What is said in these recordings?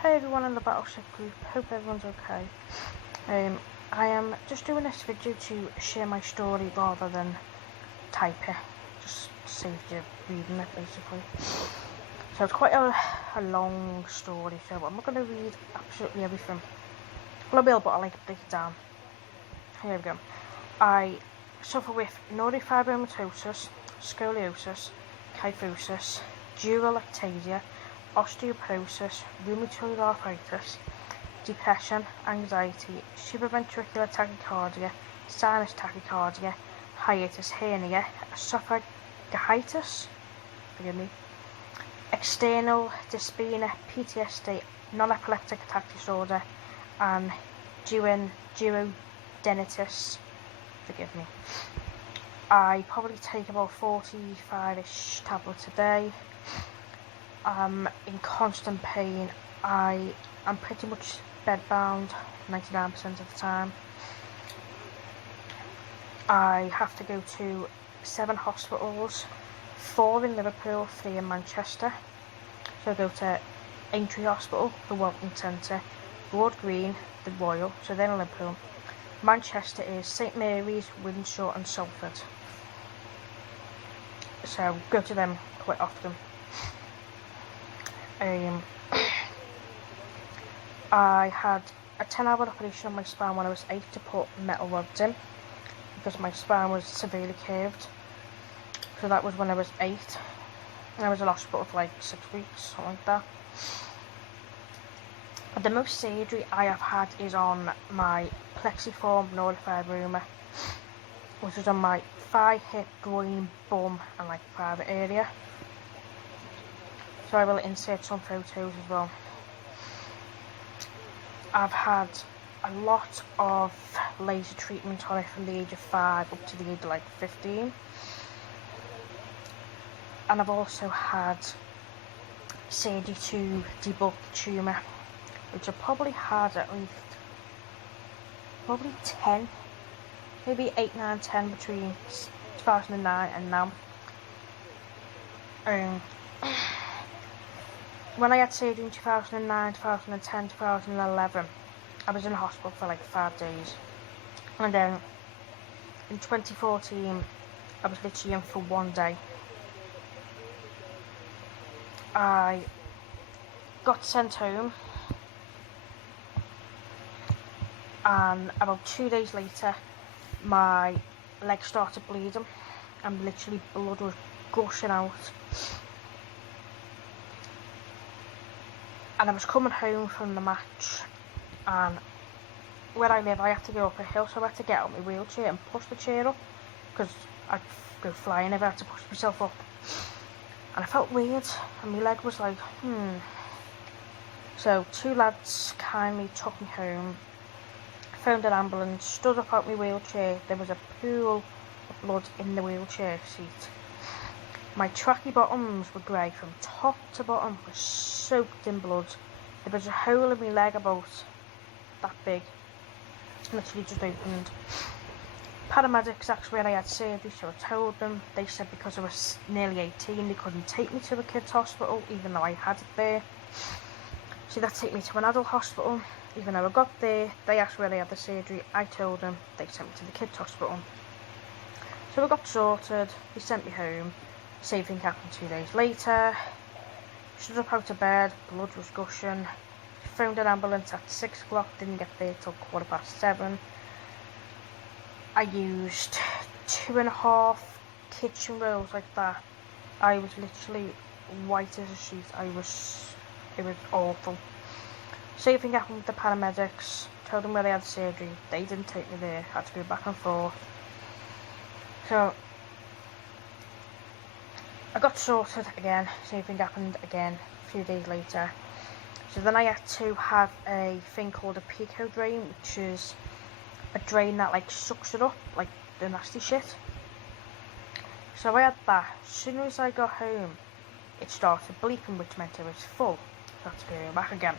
Hey everyone in the Battleship group, hope everyone's okay. I am just doing this video to share my story rather than type it, just save you reading it basically. So it's quite a long story, so I'm not going to read absolutely everything. Well, I will, but I'll break it down. Here we go. I suffer with neurofibromatosis, scoliosis, kyphosis, duralactasia, osteoporosis, rheumatoid arthritis, depression, anxiety, supraventricular tachycardia, sinus tachycardia, hiatus hernia, esophagitis, forgive me, external dyspnea, PTSD, non-epileptic attack disorder, and duodenitis, forgive me. I probably take about 45-ish tablets a day. I'm in constant pain. I am pretty much bedbound 99% of the time. I have to go to 7 hospitals, 4 in Liverpool, 3 in Manchester. So I go to Aintree Hospital, the Welton Centre, Broad Green, the Royal, so they're in Liverpool. Manchester is St Mary's, Windsor and Salford. So go to them quite often. I had a 10-hour operation on my spine when I was 8 to put metal rods in because my spine was severely curved. So that was when I was 8 and I was in hospital for like 6 weeks, something like that. But the most surgery I have had is on my plexiform neurofibroma, which is on my thigh, hip, groin, bum and like private area. So I will insert some photos as well. I've had a lot of laser treatment on it from the age of 5 up to the age of like 15. And I've also had surgery to debulk the tumour, which I probably had at least probably 10, maybe 8, 9, 10 between 2009 and now. When I had surgery in 2009, 2010, 2011, I was in hospital for like 5 days. And then in 2014, I was literally in for 1 day. I got sent home, and about 2 days later, my leg started bleeding, and literally blood was gushing out. And I was coming home from the match, and where I live I have to go up a hill, so I had to get out my wheelchair and push the chair up because I'd go flying if I had to push myself up. And I felt weird, and my leg was like, So 2 lads kindly took me home, phoned an ambulance, stood up out my wheelchair. There was a pool of blood in the wheelchair seat. My tracky bottoms were grey from top to bottom, were soaked in blood. There was a hole in my leg about that big, literally just opened. Paramedics asked where I had surgery, so I told them. They said because I was nearly 18, they couldn't take me to the kids' hospital, even though I had it there. So they'd take me to an adult hospital. Even though I got there, they asked where they had the surgery. I told them. They sent me to the kids' hospital. So I got sorted. They sent me home. Same thing happened 2 days later. Stood up out of bed, blood was gushing. Phoned an ambulance at 6 o'clock, didn't get there till 7:15. I used 2.5 kitchen rolls like that. I was literally white as a sheet. It was awful. Same thing happened with the paramedics. Told them where they had surgery. They didn't take me there. Had to go back and forth. So I got sorted again. Same thing happened again a few days later. So then I had to have a thing called a pico drain, which is a drain that like sucks it up, like the nasty shit. So I had that. As soon as I got home, it started bleeping, which meant it was full. So I had to go back again.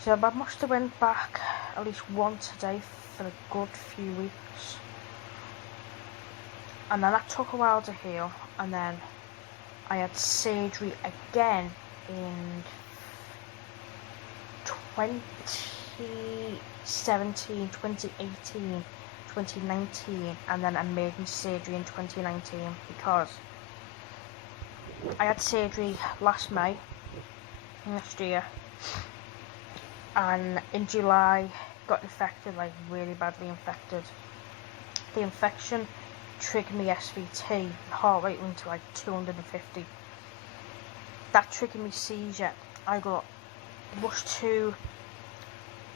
So I must have went back at least once a day for a good few weeks. And then that took a while to heal, and then I had surgery again in 2017, 2018, 2019, and then emergency surgery in 2019, because I had surgery last May last year, and in July got infected, like really badly infected. The infection triggered me SVT, heart rate went to like 250. That triggered me seizure. I got rushed to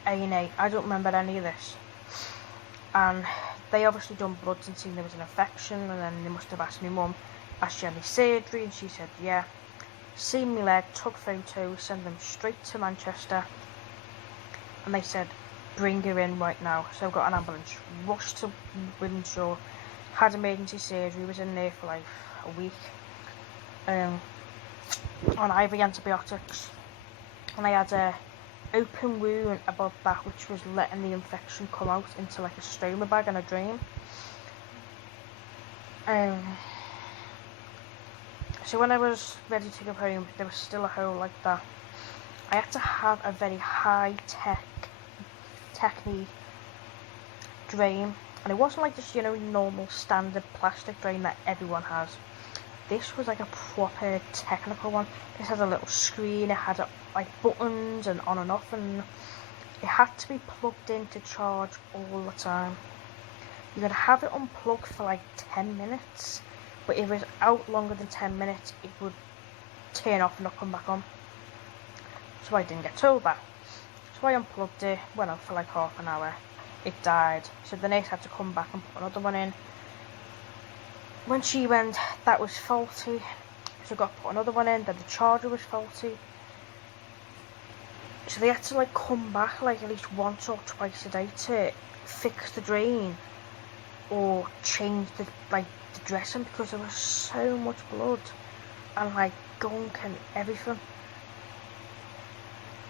A&E. I don't remember any of this, and they obviously done bloods and seen there was an infection, and then they must have asked my mum, has she had any surgery, and she said yeah. Seen my leg, took photos, sent them straight to Manchester, and they said bring her in right now. So I got an ambulance, rushed to Windsor, had emergency surgery, was in there for like a week, on IV antibiotics, and I had a open wound above that, which was letting the infection come out into like a stoma bag and a drain. So when I was ready to go home, there was still a hole like that. I had to have a very high technique drain, and it wasn't like just, you know, normal standard plastic drain that everyone has. This was like a proper technical one. This had a little screen, it had like buttons and on and off, and it had to be plugged in to charge all the time. You could have it unplugged for like 10 minutes, but if it was out longer than 10 minutes, it would turn off and not come back on. So I didn't get told that. So I unplugged it, went out for like half an hour, it died. So the nurse had to come back and put another one in. When she went, that was faulty, so I got to put another one in, then the charger was faulty. So they had to like come back like at least once or twice a day to fix the drain or change the dressing, because there was so much blood and like gunk and everything.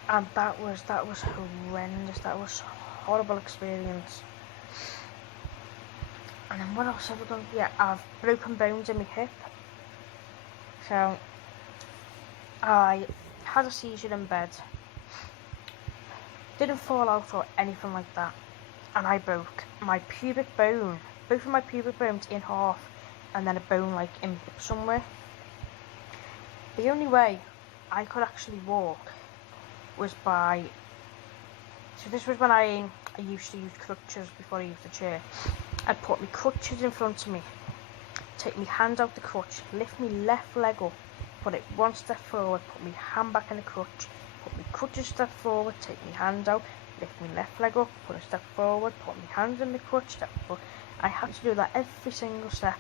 And that was horrendous. That was a horrible experience. And then what else have I done? Yeah, I've broken bones in my hip. So I had a seizure in bed. Didn't fall out or anything like that. And I broke my pubic bone, both of my pubic bones in half, and then a bone like in hip somewhere. The only way I could actually walk was by, so this was when I used to use crutches before I used the chair. I'd put my crutches in front of me, take my hand out the crutch, lift my left leg up, put it one step forward, put my hand back in the crutch, put my crutches a step forward, take my hand out, lift my left leg up, put a step forward, put my hand in the crutch, step forward. I had to do that every single step.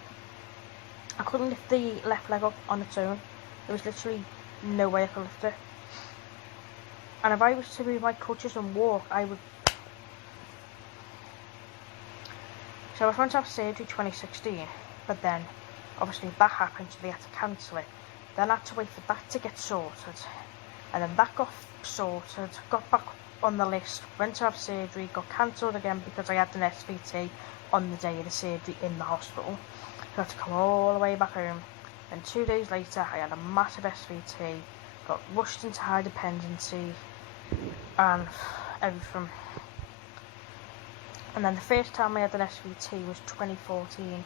I couldn't lift the left leg up on its own. There was literally no way I could lift it. And if I was to move my crutches and walk, I would. So I was meant to have surgery 2016, but then obviously that happened, so they had to cancel it. Then I had to wait for that to get sorted, and then that got sorted, got back on the list, went to have surgery, got cancelled again because I had an SVT on the day of the surgery in the hospital. So I had to come all the way back home. Then 2 days later, I had a massive SVT, got rushed into high dependency and everything. And then the first time I had an SVT was 2014.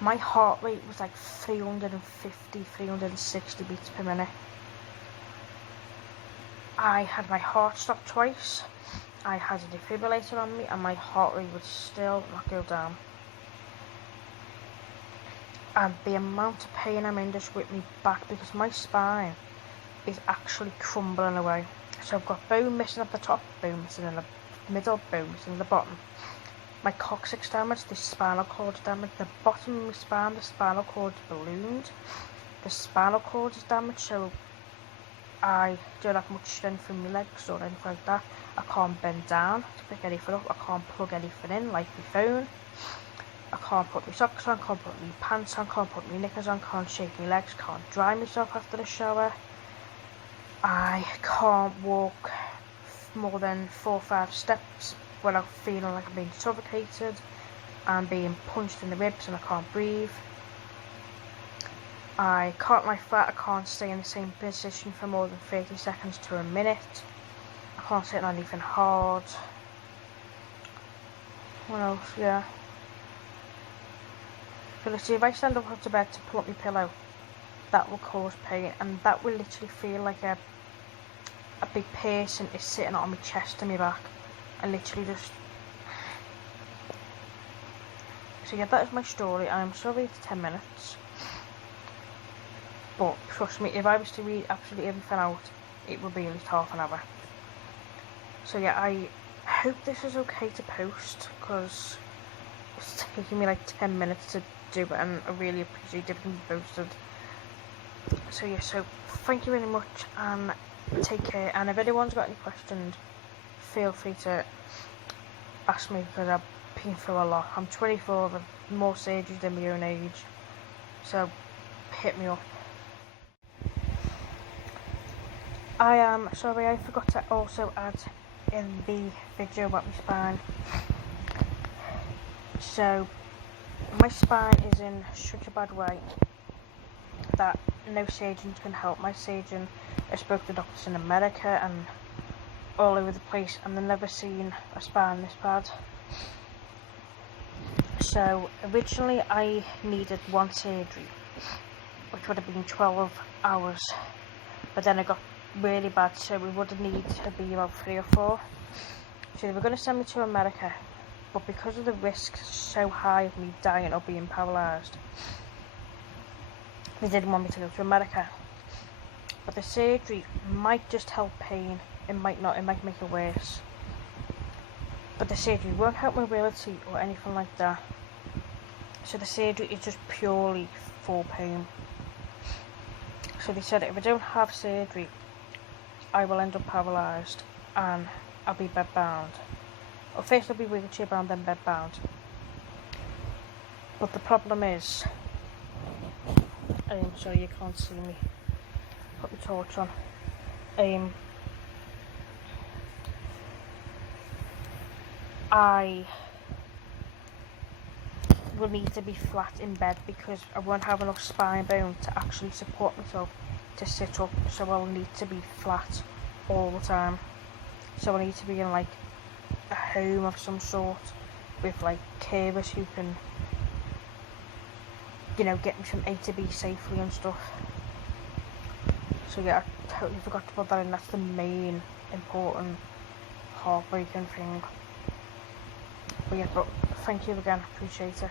My heart rate was like 350, 360 beats per minute. I had my heart stopped twice. I had a defibrillator on me and my heart rate would still not go down. And the amount of pain I'm in just with me back, because my spine is actually crumbling away. So I've got bone missing at the top, bone missing in the middle, bone missing in the bottom. My coccyx damaged, the spinal cord damaged, the bottom of my spine, the spinal cord ballooned. The spinal cord is damaged, so I don't have much strength in my legs or anything like that. I can't bend down to pick anything up, I can't plug anything in like my phone. I can't put my socks on, can't put my pants on, can't put my knickers on, can't shake my legs, can't dry myself after the shower. I can't walk more than 4 or 5 steps without feeling like I'm being suffocated. I'm being punched in the ribs and I can't breathe. I can't lie flat, I can't stay in the same position for more than 30 seconds to a minute. I can't sit on anything hard. What else? Yeah. So let's see, if I stand up out of bed to pull up my pillow, that will cause pain, and that will literally feel like a big person is sitting on my chest and my back, and literally just. So yeah, that is my story. I'm sorry it's 10 minutes, but trust me, if I was to read absolutely everything out, it would be at least half an hour. So yeah, I hope this is okay to post, because it's taking me like 10 minutes to do it, and I really appreciate it being posted. So yeah, so thank you very much, and take care. And if anyone's got any questions, feel free to ask me, because I've been through a lot. I'm 24, I've more surgeries than my own age, so hit me up. I am sorry, I forgot to also add in the video about my spine. So my spine is in such a bad way that no surgeons can help. My surgeon, I spoke to doctors in America and all over the place, and they've never seen a spine this bad. So originally I needed one surgery, which would have been 12 hours, but then I got really bad, so we would have needed to be about 3 or 4. So they were going to send me to America, but because of the risks so high of me dying or being paralysed, they didn't want me to go to America. But the surgery might just help pain, it might not, it might make it worse. But the surgery won't help mobility or anything like that. So the surgery is just purely for pain. So they said if I don't have surgery, I will end up paralysed and I'll be bed bound. Or first I'll be wheelchair bound, then bed bound. But the problem is, I'm sorry you can't see me, put the torch on. I will need to be flat in bed, because I won't have enough spine bone to actually support myself to sit up, so I'll need to be flat all the time. So I need to be in like a home of some sort with like carers who can, you know, get me from A to B safely and stuff. So yeah, I totally forgot to put that in. That's the main important heartbreaking thing. But yeah, but thank you again, appreciate it.